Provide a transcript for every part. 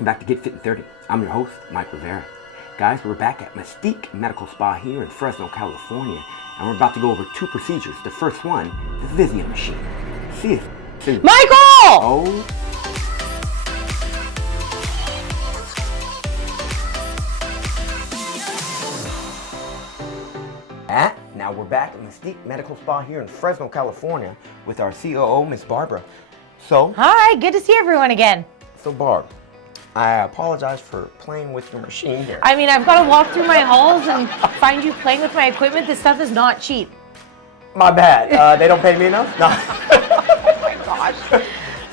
Welcome back to Get Fit in 30. I'm your host, Mike Rivera. Guys, we're back at Mystique Medical Spa here in Fresno, California, and we're about to go over two procedures. The first one, the VISIA machine. See if... Michael! Oh. Now we're back at Mystique Medical Spa here in Fresno, California with our COO, Miss Barbara. So... Hi, good to see everyone again. So Barb, I apologize for playing with your machine here. I mean, I've got to walk through my halls and find you playing with my equipment. This stuff is not cheap. My bad. They don't pay me enough? No. Oh my gosh.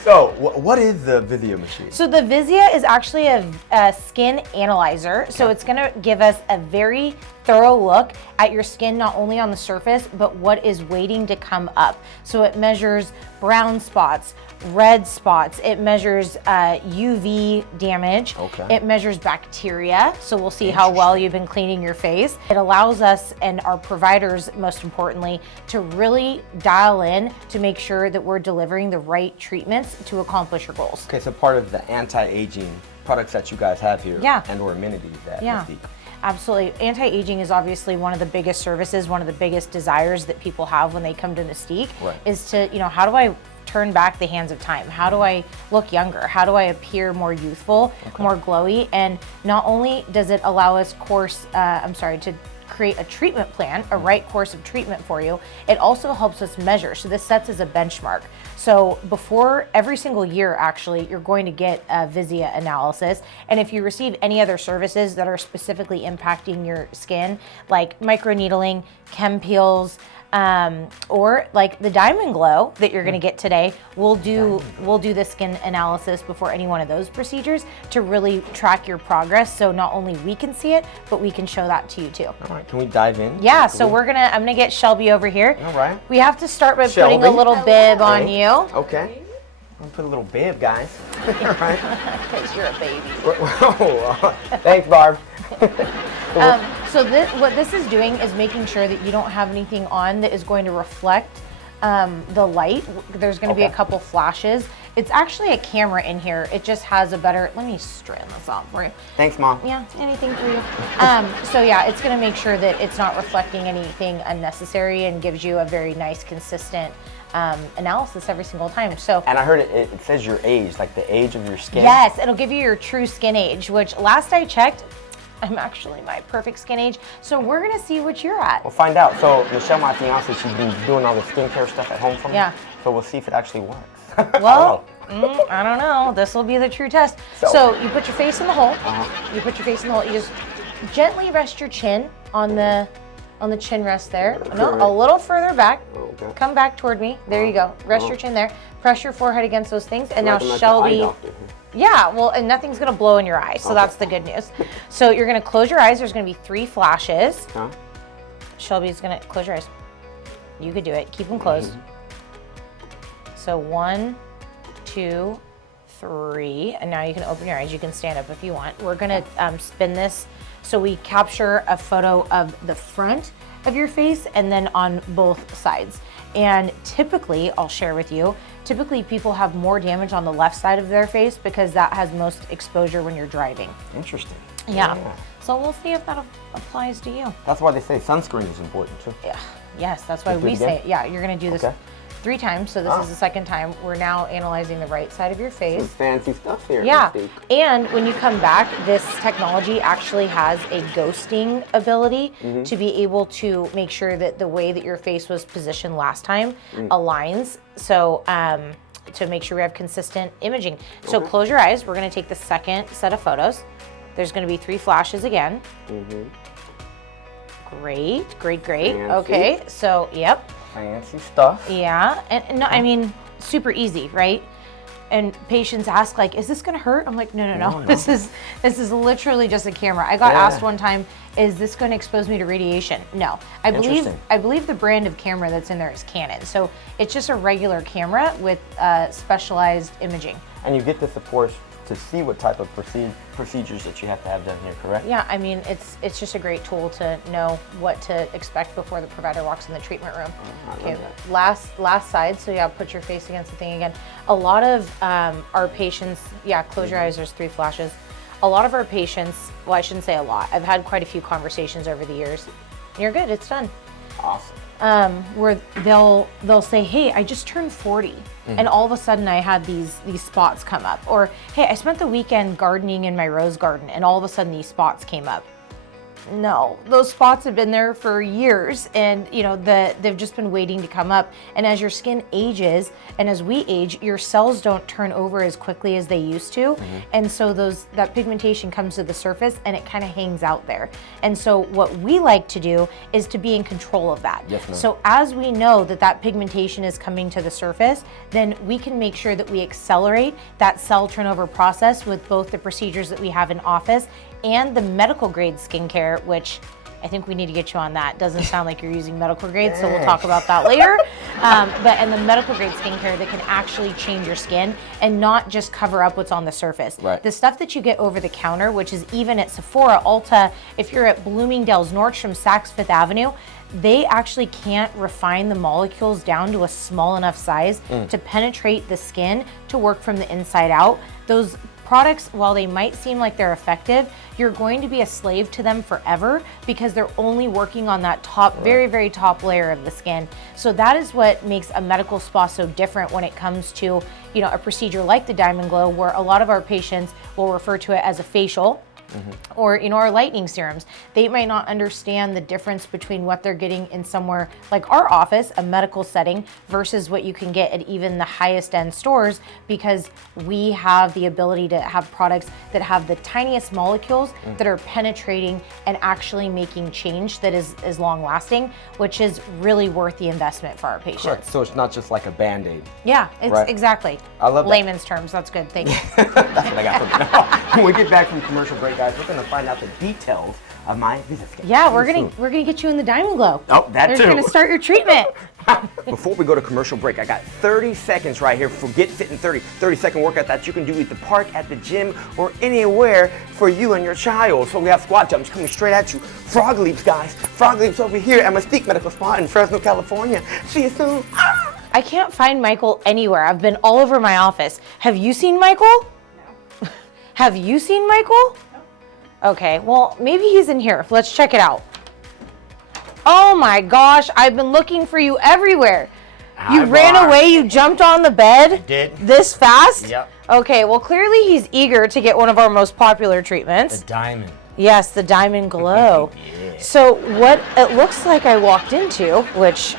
So, what is the VISIA machine? So the VISIA is actually a skin analyzer. Okay. So it's going to give us a very thorough look at your skin, not only on the surface, but what is waiting to come up. So it measures brown spots, red spots. It measures UV damage. Okay. It measures bacteria. So we'll see how well you've been cleaning your face. It allows us and our providers, most importantly, to really dial in to make sure that we're delivering the right treatments to accomplish your goals. Okay, so part of the anti-aging products that you guys have here, and or amenities at Mystique. Absolutely. Anti-aging is obviously one of the biggest services, one of the biggest desires that people have when they come to Mystique, is to, you know, how do I turn back the hands of time? How do I look younger? How do I appear more youthful, more glowy? And not only does it allow us to create a treatment plan, a right course of treatment for you, it also helps us measure. So this sets as a benchmark. So before every single year, actually, you're going to get a VISIA analysis. And if you receive any other services that are specifically impacting your skin, like microneedling, chem peels, or like the DiamondGlow that you're going to get today, we'll do the skin analysis before any one of those procedures to really track your progress. So not only we can see it, but we can show that to you too. All right, can we dive in? Yeah, so I'm gonna get Shelby over here. All right. We have to start by putting a little bib on you. Okay. I'm gonna put a little bib, guys. All right. Because you're a baby. Thanks, Barb. So what this is doing is making sure that you don't have anything on that is going to reflect the light. There's going to be a couple flashes. It's actually a camera in here. It just has a better, let me straighten this out for you. Thanks, Mom. Yeah, anything for you. So yeah, it's going to make sure that it's not reflecting anything unnecessary and gives you a very nice, consistent analysis every single time. So, and I heard it says your age, like the age of your skin. Yes, it'll give you your true skin age, which last I checked, I'm actually my perfect skin age. So we're gonna see what you're at. We'll find out. So Michelle, my fiance, she's been doing all the skincare stuff at home for me. Yeah. So we'll see if it actually works. Well, I don't know. This will be the true test. So you put your face in the hole. You put your face in the hole. You just gently rest your chin on the chin rest there. No, a little further back. Okay. Come back toward me. There you go. Rest your chin there. Press your forehead against those things. And now Shelby. Yeah, well, and nothing's gonna blow in your eyes, so that's the good news. So you're gonna close your eyes. There's gonna be 3 flashes. Shelby's gonna close your eyes. You could do it. Keep them closed. So 1, 2, 3, and now you can open your eyes. You can stand up if you want. We're gonna spin this so we capture a photo of the front of your face and then on both sides. And typically, I'll share with you, typically people have more damage on the left side of their face because that has most exposure when you're driving. Interesting. Yeah. So we'll see if that applies to you. That's why they say sunscreen is important too. Yeah. Yes, that's why we say it. Yeah, you're gonna do this 3 times, so this is the second time. We're now analyzing the right side of your face. Some fancy stuff here. Yeah, and when you come back, this technology actually has a ghosting ability to be able to make sure that the way that your face was positioned last time aligns. So to make sure we have consistent imaging. So close your eyes. We're gonna take the second set of photos. There's gonna be 3 flashes again. Great, great, great. Fancy. Okay, so yep. Fancy stuff. Yeah, and no, I mean, super easy, right? And patients ask, like, is this gonna hurt? I'm like, no. This is literally just a camera. I got asked one time, is this gonna expose me to radiation? No. I believe the brand of camera that's in there is Canon. So it's just a regular camera with specialized imaging. And you get this, of course, to see what type of procedures that you have to have done here, correct? Yeah, I mean, it's just a great tool to know what to expect before the provider walks in the treatment room. Okay, last side, so yeah, put your face against the thing again. A lot of our patients, yeah, close your eyes, there's 3 flashes. A lot of our patients, well, I shouldn't say a lot, I've had quite a few conversations over the years. You're good, it's done. Awesome. Where they'll say, hey, I just turned 40 and all of a sudden I had these spots come up. Or, hey, I spent the weekend gardening in my rose garden and all of a sudden these spots came up. No, those spots have been there for years, and you know they've just been waiting to come up. And as your skin ages, and as we age, your cells don't turn over as quickly as they used to, and so that pigmentation comes to the surface and it kind of hangs out there. And so what we like to do is to be in control of that. Yes, ma'am. So as we know that pigmentation is coming to the surface, then we can make sure that we accelerate that cell turnover process with both the procedures that we have in office and the medical grade skincare, which I think we need to get you on that. Doesn't sound like you're using medical grade, so we'll talk about that later. And the medical grade skincare that can actually change your skin and not just cover up what's on the surface. Right. The stuff that you get over the counter, which is even at Sephora, Ulta, if you're at Bloomingdale's, Nordstrom, Saks, Fifth Avenue, they actually can't refine the molecules down to a small enough size to penetrate the skin to work from the inside out. Those products, while they might seem like they're effective, you're going to be a slave to them forever because they're only working on that top, very, very top layer of the skin. So that is what makes a medical spa so different when it comes to, you know, a procedure like the DiamondGlow, where a lot of our patients will refer to it as a facial. Or, you know, our lightening serums. They might not understand the difference between what they're getting in somewhere like our office, a medical setting, versus what you can get at even the highest end stores, because we have the ability to have products that have the tiniest molecules that are penetrating and actually making change that is long lasting, which is really worth the investment for our patients. Correct. So it's not just like a Band-Aid. Yeah, it's Right. exactly. I love that. Layman's terms, that's good, thank you. That's what I got from now. When we get back from commercial break, guys, we're going to find out the details of my VISIA Skin. Yeah, we're gonna get you in the DiamondGlow. Oh, that They're too. gonna start your treatment. Before we go to commercial break, I got 30 seconds right here for Get Fit in 30. 30-second workout that you can do at the park, at the gym, or anywhere for you and your child. So we have squat jumps coming straight at you. Frog leaps, guys. Frog leaps over here at Mystique Medical Spa in Fresno, California. See you soon. I can't find Michael anywhere. I've been all over my office. Have you seen Michael? No. Have you seen Michael? No. Okay, well, maybe he's in here. Let's check it out. Oh my gosh, I've been looking for you everywhere. You ran away, you jumped on the bed? I did. This fast? Yep. Okay, well, clearly he's eager to get one of our most popular treatments. The diamond. Yes, the DiamondGlow. Yeah. So what it looks like I walked into, which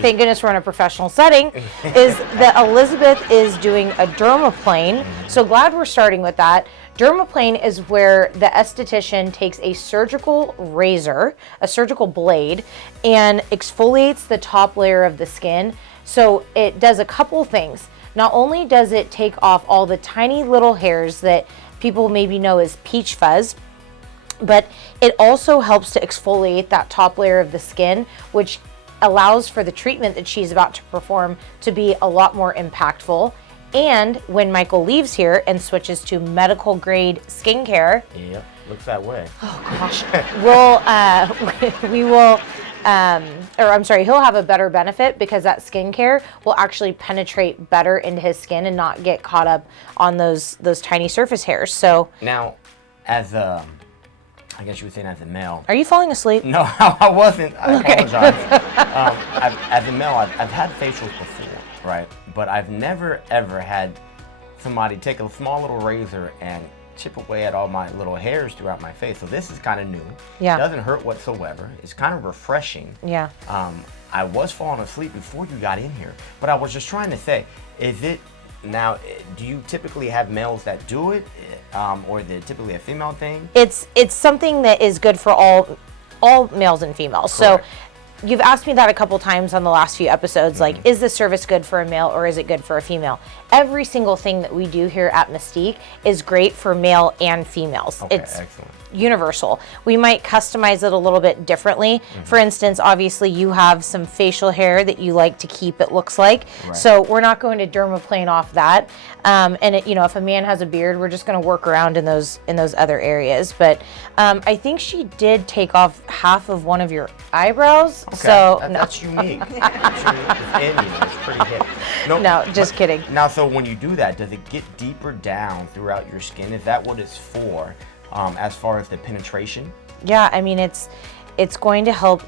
thank goodness we're in a professional setting, is that Elizabeth is doing a dermaplane. So glad we're starting with that. Dermaplane is where the esthetician takes a surgical razor, a surgical blade, and exfoliates the top layer of the skin. So it does a couple things. Not only does it take off all the tiny little hairs that people maybe know as peach fuzz, but it also helps to exfoliate that top layer of the skin, which allows for the treatment that she's about to perform to be a lot more impactful. And when Michael leaves here and switches to medical grade skincare, Yep, looks that way. oh gosh, he'll have a better benefit because that skincare will actually penetrate better into his skin and not get caught up on those tiny surface hairs. So Now, as a, I guess you would say as a male. are you falling asleep? No, I wasn't. I apologize. As a male, I've had facials before, right? But I've never, ever had somebody take a small little razor and chip away at all my little hairs throughout my face. So this is kind of new. Yeah. It doesn't hurt whatsoever. It's kind of refreshing. Yeah. I was falling asleep before you got in here, but I was just trying to say, is it, now, do you typically have males that do it, or is it typically a female thing? It's something that is good for all males and females. Correct. So you've asked me that a couple times on the last few episodes, like, is this service good for a male or is it good for a female? every single thing that we do here at Mystique is great for male and females. Okay, It's excellent. universal. We might customize it a little bit differently. For instance, obviously you have some facial hair that you like to keep, it looks like. Right. So we're not going to dermaplane off that. And if a man has a beard, we're just going to work around in those other areas. But I think she did take off half of one of your eyebrows. Okay. So That's unique. That's unique within you. It's pretty hip. No, just kidding. Now, so when you do that, does it get deeper down throughout your skin? Is that what it's for, as far as the penetration? Yeah, I mean, it's going to help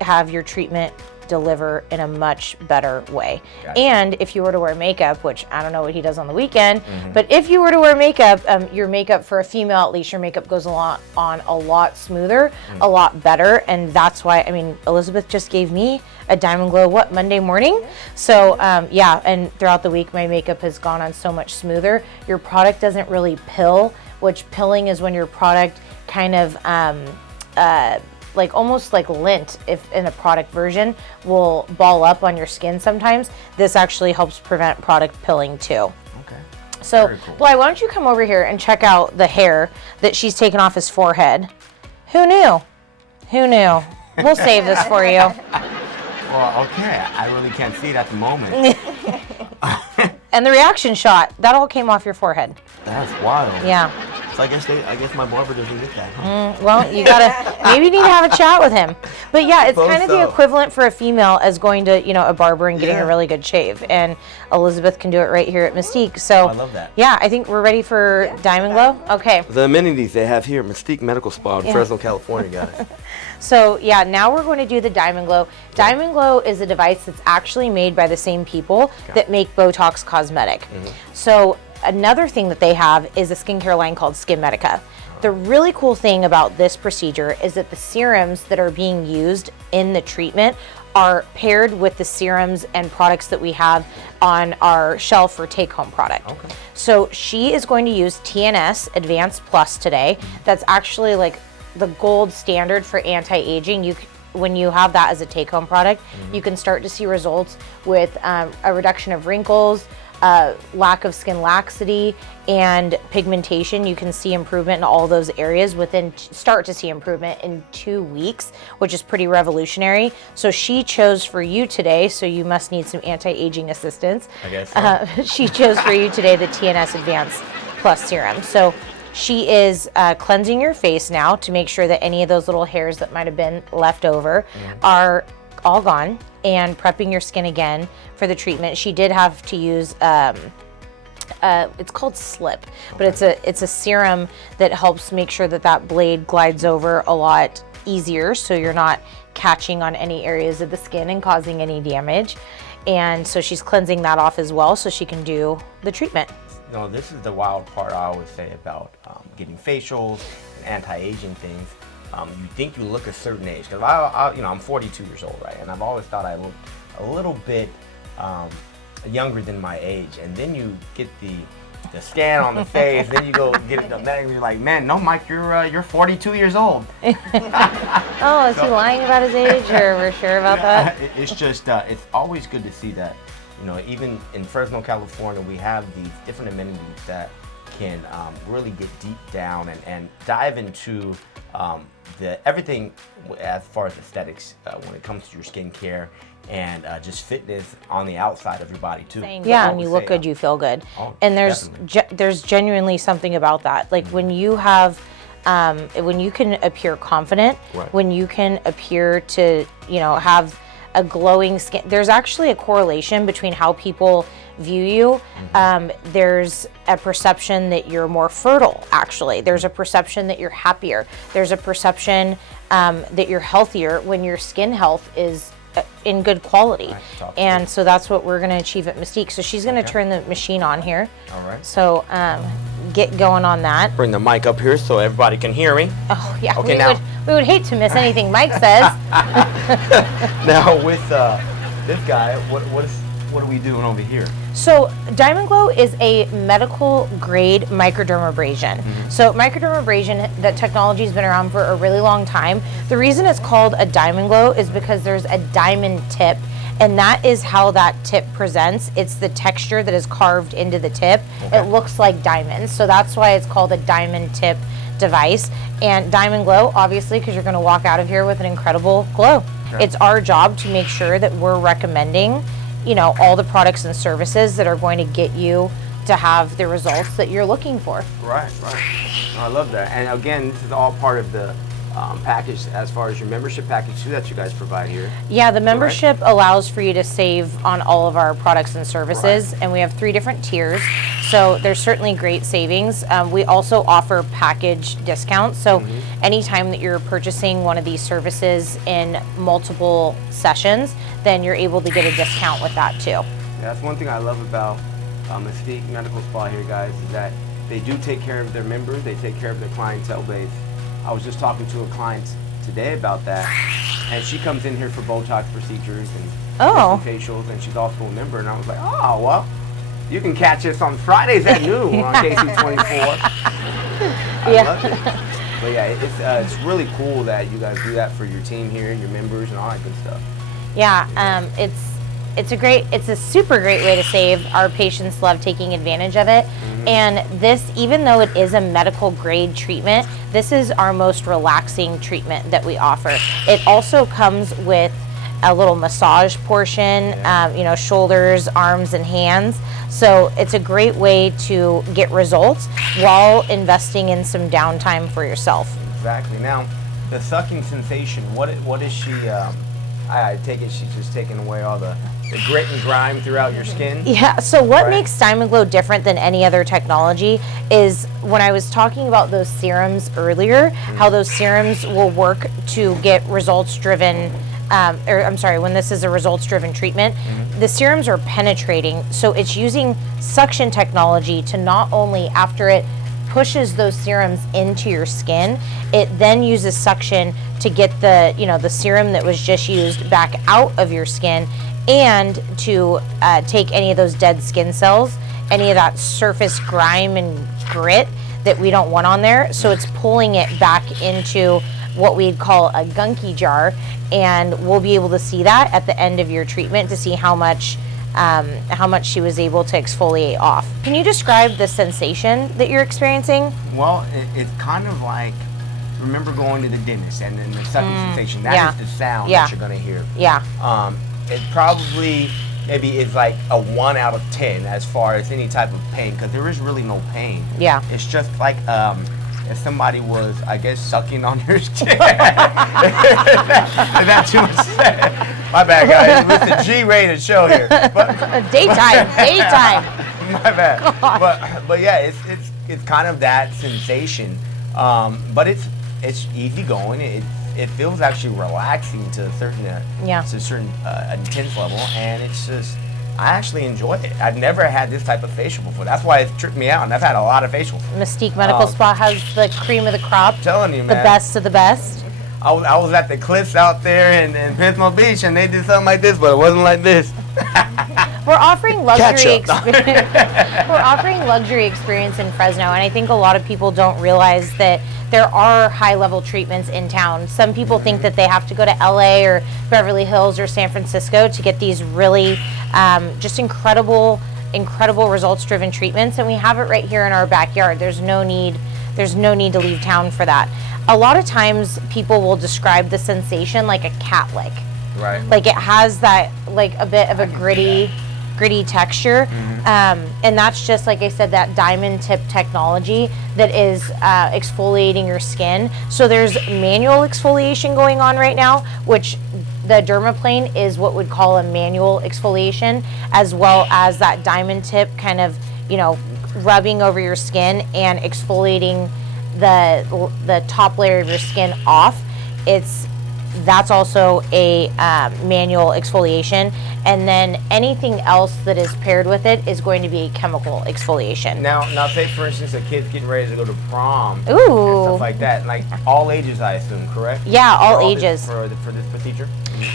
have your treatment deliver in a much better way. Gotcha. And if you were to wear makeup, which I don't know what he does on the weekend, but if you were to wear makeup, your makeup for a female, at least your makeup goes on a lot smoother, a lot better. And that's why, I mean, Elizabeth just gave me a DiamondGlow, Monday morning? So yeah, and throughout the week, my makeup has gone on so much smoother. Your product doesn't really pill, which pilling is when your product kind of, like almost like lint, if in a product version, will ball up on your skin sometimes. This actually helps prevent product pilling too. Okay. So, Very cool. Bly, why don't you come over here and check out the hair that she's taken off his forehead? Who knew? Who knew? We'll save this for you. Well, okay. I really can't see it at the moment. And the reaction shot, that all came off your forehead. That's wild. Yeah. So I guess my barber doesn't get that. Huh? Well, you gotta, maybe you need to have a chat with him. But yeah, it's Suppose kind of the so. equivalent for a female as going to, a barber and getting Yeah. a really good shave. And Elizabeth can do it right here at Mystique. So I love that. Yeah, I think we're ready for DiamondGlow. Okay. The amenities they have here, Mystique Medical Spa in Fresno, California, guys. So yeah, now we're going to do the DiamondGlow. DiamondGlow is a device that's actually made by the same people that make Botox Cosmetic. So another thing that they have is a skincare line called Skin Medica. The really cool thing about this procedure is that the serums that are being used in the treatment are paired with the serums and products that we have on our shelf for take-home product. Okay. So she is going to use TNS Advanced Plus today. That's actually like the gold standard for anti-aging. When you have that as a take-home product, you can start to see results with a reduction of wrinkles, lack of skin laxity, and pigmentation. You can see improvement in all those areas start to see improvement in 2 weeks, which is pretty revolutionary. So she chose for you today, so you must need some anti-aging assistance. I guess so. She chose for you today the TNS Advanced Plus Serum. So she is cleansing your face now to make sure that any of those little hairs that might have been left over are all gone, and prepping your skin again for the treatment. She did have to use it's called Slip, but it's a serum that helps make sure that blade glides over a lot easier, so you're not catching on any areas of the skin and causing any damage. And so she's cleansing that off as well, so she can do the treatment. No, this is the wild part I always say about getting facials and anti-aging things. You think you look a certain age, because I'm 42 years old, right? And I've always thought I looked a little bit younger than my age. And then you get the scan on the face, then you go get it done, and you're like, man, no, Mike, you're 42 years old. Oh, is he lying about his age, or we're sure about that? It's just it's always good to see that. Even in Fresno, California, we have these different amenities that can really get deep down and dive into everything as far as aesthetics when it comes to your skincare and just fitness on the outside of your body too. Yeah, when you look good, you feel good. Oh, and there's genuinely something about that. Like when you have, when you can appear confident, Right. when you can appear to, have a glowing skin. There's actually a correlation between how people view you. There's a perception that you're more fertile, actually. There's a perception that you're happier. There's a perception that you're healthier when your skin health is in good quality. Right, and so that's what we're going to achieve at Mystique. So she's going to turn the machine on here. All right. So get going on that. Bring the mic up here so everybody can hear me. Oh yeah, Okay, now- we would hate to miss anything Mike says. Now with this guy, what are we doing over here? So DiamondGlow is a medical grade microdermabrasion. So microdermabrasion, that technology has been around for a really long time. The reason it's called a DiamondGlow is because there's a diamond tip, and that is how that tip presents. It's the texture that is carved into the tip. It looks like diamonds, so that's why it's called a diamond tip device. And DiamondGlow, obviously, because you're going to walk out of here with an incredible glow. It's our job to make sure that we're recommending, you know, all the products and services that are going to get you to have the results that you're looking for. Right. I love that. And again, this is all part of the package as far as your membership package too that you guys provide here. Yeah, the membership allows for you to save on all of our products and services, and we have 3 different tiers, so there's certainly great savings. We also offer package discounts, so anytime that you're purchasing one of these services in multiple sessions, then you're able to get a discount with that too. Yeah, that's one thing I love about Mystique Medical Spa here, guys, is that they do take care of their members, they take care of their clientele base. I was just talking to a client today about that, and she comes in here for Botox procedures and facials, and she's also a member, and I was like, oh, well, you can catch us on Fridays at noon on KSEE 24. I love it. But yeah, it's really cool that you guys do that for your team here, your members, and all that good stuff. Yeah, it's a super great way to save. Our patients love taking advantage of it. And this, even though it is a medical grade treatment, this is our most relaxing treatment that we offer. It also comes with a little massage portion, you know, shoulders, arms, and hands. So it's a great way to get results while investing in some downtime for yourself. Exactly. Now, the sucking sensation, what is she, I take it she's just taking away all the grit and grime throughout your skin? Yeah, so what makes DiamondGlow different than any other technology is when I was talking about those serums earlier, how those serums will work to get results-driven, when this is a results-driven treatment, the serums are penetrating, so it's using suction technology to not only, after it pushes those serums into your skin, it then uses suction to get the, you know, the serum that was just used back out of your skin, and to take any of those dead skin cells, any of that surface grime and grit that we don't want on there. So it's pulling it back into what we'd call a gunky jar, and we'll be able to see that at the end of your treatment to see how much she was able to exfoliate off. Can you describe the sensation that you're experiencing? Well, it's kind of like, remember going to the dentist and then the sucking sensation. That is the sound that you're going to hear. Yeah. It probably maybe is like a 1 out of 10 as far as any type of pain, because there is really no pain. Yeah. It's just like if somebody was, I guess, sucking on your skin. Is that too much said? My bad, guys. It's a G-rated show here. But daytime. My bad. But yeah, it's kind of that sensation. But it's easy going. It feels actually relaxing to a certain intense level, and it's just, I actually enjoy it. I've never had this type of facial before. That's why it tripped me out, and I've had a lot of facials. Mystique Medical Spa has the cream of the crop. I'm telling you, man. The best of the best. I was at the cliffs out there in Pismo Beach, and they did something like this, but it wasn't like this. We're offering luxury experience. We're offering luxury experience in Fresno, and I think a lot of people don't realize that there are high-level treatments in town. Some people think that they have to go to LA or Beverly Hills or San Francisco to get these really just incredible results-driven treatments, and we have it right here in our backyard. There's no need to leave town for that. A lot of times people will describe the sensation like a cat lick. Right. Like it has that, like a bit of a gritty texture. And that's just, like I said, that diamond tip technology that is exfoliating your skin. So there's manual exfoliation going on right now, which the dermaplane is what we'd call a manual exfoliation, as well as that diamond tip kind of, you know, rubbing over your skin and exfoliating the top layer of your skin off. That's also a manual exfoliation, and then anything else that is paired with it is going to be a chemical exfoliation. Now say for instance a kid's getting ready to go to prom and Ooh. stuff like that, like all ages I assume, correct? Yeah, all ages. For this procedure?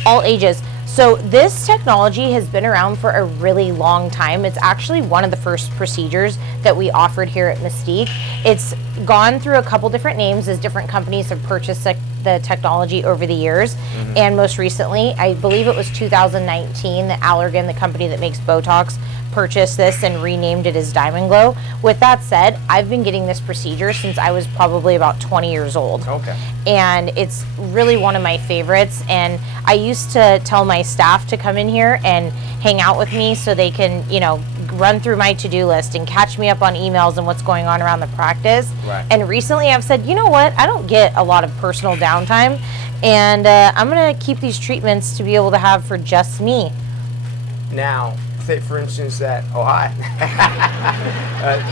All ages. So this technology has been around for a really long time. It's actually one of the first procedures that we offered here at Mystique. It's gone through a couple different names as different companies have purchased the technology over the years. And most recently, I believe it was 2019, that Allergan, the company that makes Botox, purchased this and renamed it as DiamondGlow. With that said, I've been getting this procedure since I was probably about 20 years old. Okay. And it's really one of my favorites. And I used to tell my staff to come in here and hang out with me so they can, you know, run through my to-do list and catch me up on emails and what's going on around the practice. Right. And recently I've said, you know what, I don't get a lot of personal downtime, and I'm gonna keep these treatments to be able to have for just me. Now, say for instance that, oh hi,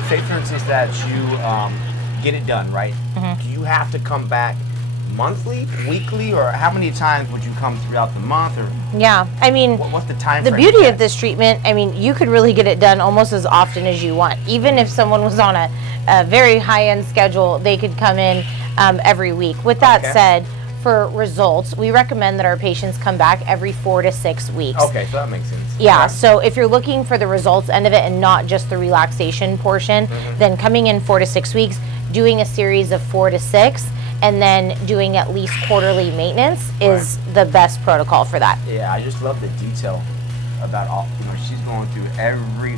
say for instance that you get it done, right? Do you have to come back monthly, weekly, or how many times would you come throughout the month? Or Yeah, I mean, what's the time the frame beauty of of this treatment, I mean, you could really get it done almost as often as you want. Even if someone was on a very high-end schedule, they could come in every week. With that said, for results, we recommend that our patients come back every 4 to 6 weeks. Okay, so that makes sense. Yeah, so if you're looking for the results end of it and not just the relaxation portion, then coming in 4 to 6 weeks, doing a series of 4 to 6, and then doing at least quarterly maintenance is the best protocol for that. Yeah, I just love the detail about all, you know, she's going through every,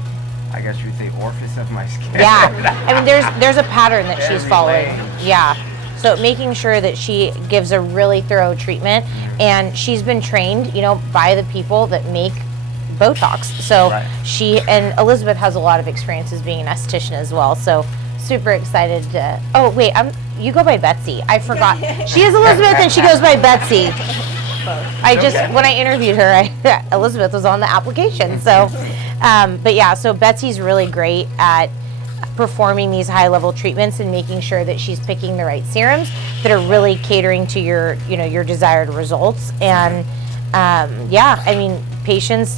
I guess you would say, orifice of my skin. Yeah, I mean, there's a pattern that she's Every following. lane. Yeah, so making sure that she gives a really thorough treatment, and she's been trained, you know, by the people that make Botox. So she, and Elizabeth has a lot of experience as being an esthetician as well, so super excited to, oh wait, you go by Betsy. I forgot. She is Elizabeth and she goes by Betsy. I just, when I interviewed her, Elizabeth was on the application. So, but yeah, so Betsy's really great at performing these high-level treatments and making sure that she's picking the right serums that are really catering to your, you know, your desired results. And yeah, I mean, patients,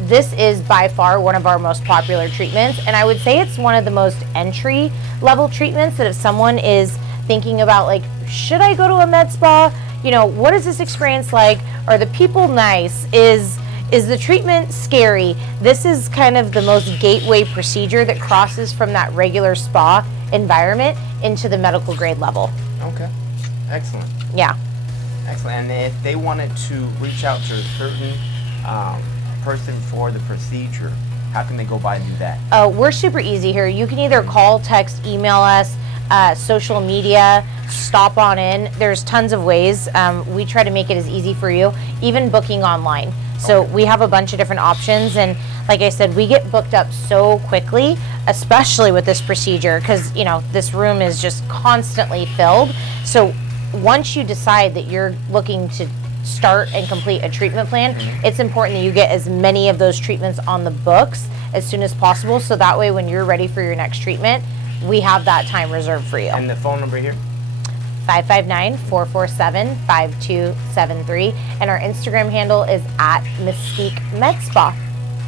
this is by far one of our most popular treatments, and I would say it's one of the most entry-level treatments that if someone is thinking about, like, should I go to a med spa? You know, what is this experience like? Are the people nice? Is the treatment scary? This is kind of the most gateway procedure that crosses from that regular spa environment into the medical grade level. Okay, excellent. Yeah. Excellent. And if they wanted to reach out to a certain person for the procedure, how can they go by and do that? We're super easy here. You can either call, text, email us, social media, stop on in. There's tons of ways. We try to make it as easy for you, even booking online. So we have a bunch of different options, and like I said, we get booked up so quickly, especially with this procedure, because, you know, this room is just constantly filled. So once you decide that you're looking to start and complete a treatment plan, it's important that you get as many of those treatments on the books as soon as possible, so that way when you're ready for your next treatment, we have that time reserved for you. And the phone number here? 559-447-5273, and our Instagram handle is at Mystique Med Spa.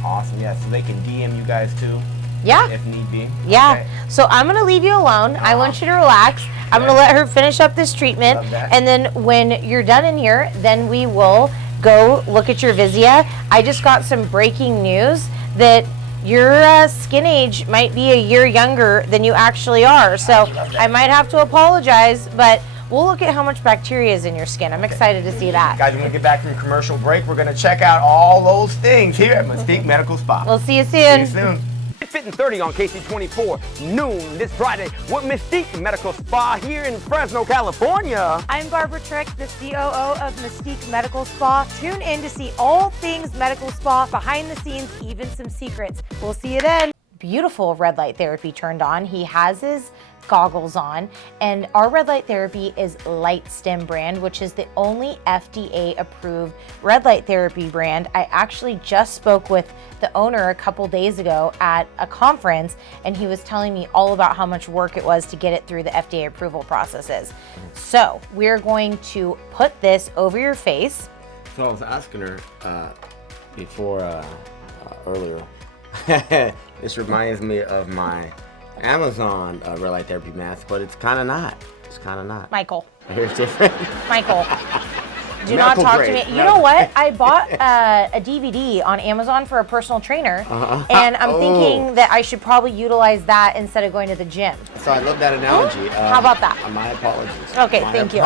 Awesome, yeah, so they can DM you guys too? Yeah. If need be? Yeah, Okay. so I'm gonna leave you alone. I want you to relax. I'm gonna let her finish up this treatment, Love that. and then when you're done in here, then we will go look at your VISIA. I just got some breaking news that your skin age might be a year younger than you actually are. So I might have to apologize, but we'll look at how much bacteria is in your skin. I'm excited to see that. Guys, when we get back from commercial break, we're going to check out all those things here at Mystique Medical Spa. We'll see you See you soon. soon. Fit in 30 on KSEE 24, noon this Friday with Mystique Medical Spa here in Fresno, California. I'm Barbara Trick, the COO of Mystique Medical Spa. Tune in to see all things medical spa, behind the scenes, even some secrets. We'll see you then. Beautiful red light therapy turned on. He has his goggles on, and our red light therapy is LightStim brand, which is the only FDA approved red light therapy brand. I actually just spoke with the owner a couple days ago at a conference, and he was telling me all about how much work it was to get it through the FDA approval processes. So we're going to put this over your face. So I was asking her before earlier, this reminds me of my Amazon red light therapy mask, but it's kind of not. It's kind of not. Michael. Here's different. Michael. Do not talk to me. grade. You know what? I bought a DVD on Amazon for a personal trainer, and I'm thinking that I should probably utilize that instead of going to the gym. So I love that analogy. How about that? My apologies. Okay, thank you.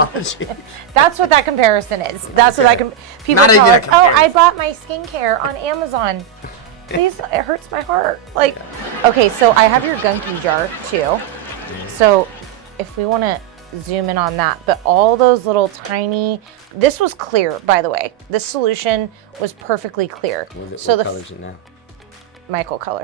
That's what that comparison is. That's what people Not call even a it. Oh, I comparison. bought my skincare on Amazon. Please, it hurts my heart. Like, okay, so I have your gunky jar too. So if we want to zoom in on that, but all those little tiny, this was clear, by the way. This solution was perfectly clear. So what color is it now? Michael color.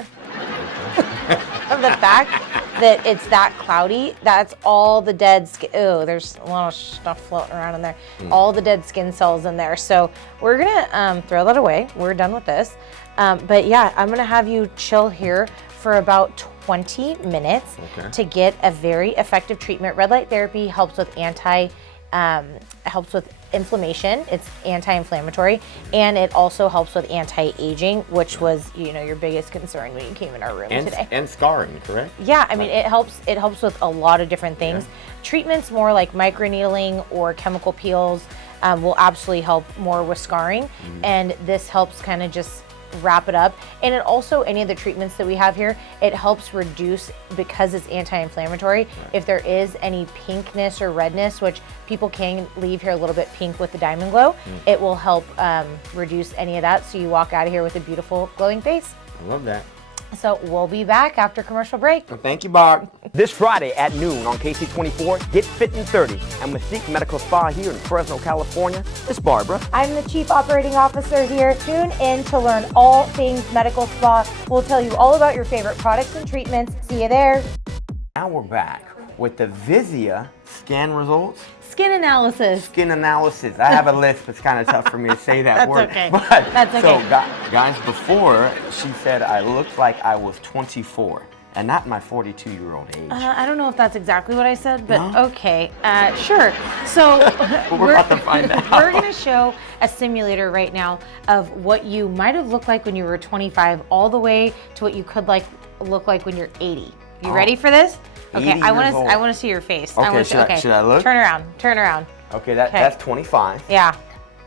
Of the fact that it's that cloudy, that's all the dead skin. Oh, there's a lot of stuff floating around in there. All the dead skin cells in there. So we're gonna throw that away. We're done with this. But yeah, I'm gonna have you chill here for about 20 minutes to get a very effective treatment. Red light therapy helps with inflammation. It's anti-inflammatory, and it also helps with anti-aging, which was, you know, your biggest concern when you came in our room today. And scarring, correct? Yeah, I mean, it helps with a lot of different things. Treatments more like microneedling or chemical peels will absolutely help more with scarring, and this helps kind of just wrap it up. And it also, any of the treatments that we have here, it helps reduce, because it's anti-inflammatory, if there is any pinkness or redness, which people can leave here a little bit pink with the DiamondGlow, it will help reduce any of that, so you walk out of here with a beautiful glowing face. I love that. So we'll be back after commercial break. Well, thank you, Barb. This Friday at noon on KSEE 24, Get Fit in 30 and Mystique Medical Spa here in Fresno, California. It's Barbara. I'm the Chief Operating Officer here. Tune in to learn all things medical spa. We'll tell you all about your favorite products and treatments. See you there. Now we're back with the VISIA Scan results. Skin analysis. Skin Analysis. I have a list, but it's kind of tough for me to say that That's word. okay. But, That's okay. So, guys, before she said I looked like I was 24 and not my 42-year-old age. I don't know if that's exactly what I said, but No? okay, sure. So We're about to find out. We're gonna show a simulator right now of what you might have looked like when you were 25, all the way to what you could look like when you're 80. You ready for this? Okay, 80 I years old. want to see your face. Okay, I wanna should I look? Turn around. Turn around. Okay, that's 25. Yeah.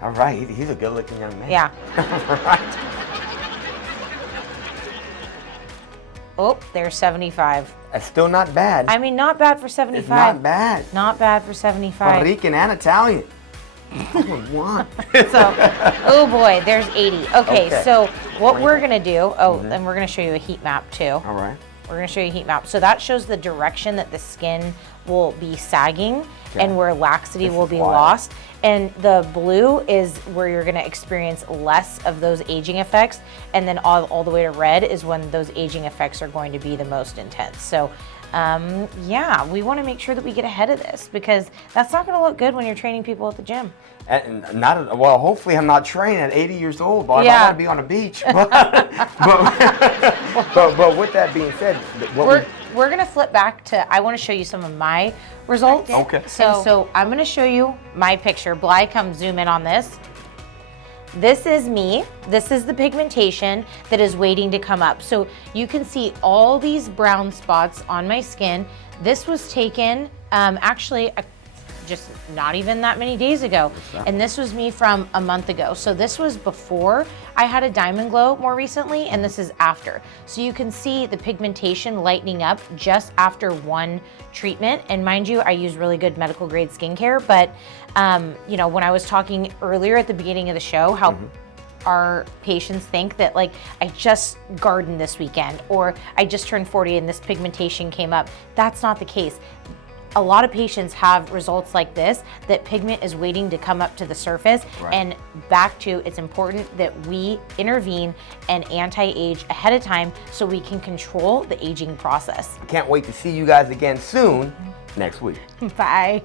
All right, he's a good-looking young man. Yeah. All right. Oh, there's 75. That's still not bad. I mean, not bad for 75. It's not bad. Not bad for 75. Puerto Rican and Italian. What? So, oh boy, there's 80. Okay, so what we're gonna do, and we're gonna show you a heat map too. All right. We're gonna show you a heat map. So that shows the direction that the skin will be sagging and where laxity will be lost. And the blue is where you're gonna experience less of those aging effects. And then all the way to red is when those aging effects are going to be the most intense. So yeah, we wanna make sure that we get ahead of this, because that's not gonna look good when you're training people at the gym. And well, hopefully I'm not training at 80 years old, but Yeah. I want to be on a beach. But with that being said, We're gonna flip back to, I wanna show you some of my results. Okay. So I'm gonna show you my picture. Bly, come zoom in on this. This is me. This is the pigmentation that is waiting to come up. So you can see all these brown spots on my skin. This was taken actually just not even that many days ago. And this was me from a month ago. So this was before I had a DiamondGlow more recently, and this is after. So you can see the pigmentation lightening up just after one treatment. And mind you, I use really good medical grade skincare, but you know, when I was talking earlier at the beginning of the show, how our patients think that, like, I just gardened this weekend, or I just turned 40 and this pigmentation came up. That's not the case. A lot of patients have results like this, that pigment is waiting to come up to the surface. And back to, it's important that we intervene and anti-age ahead of time so we can control the aging process. can't wait to see you guys again soon next week. Bye.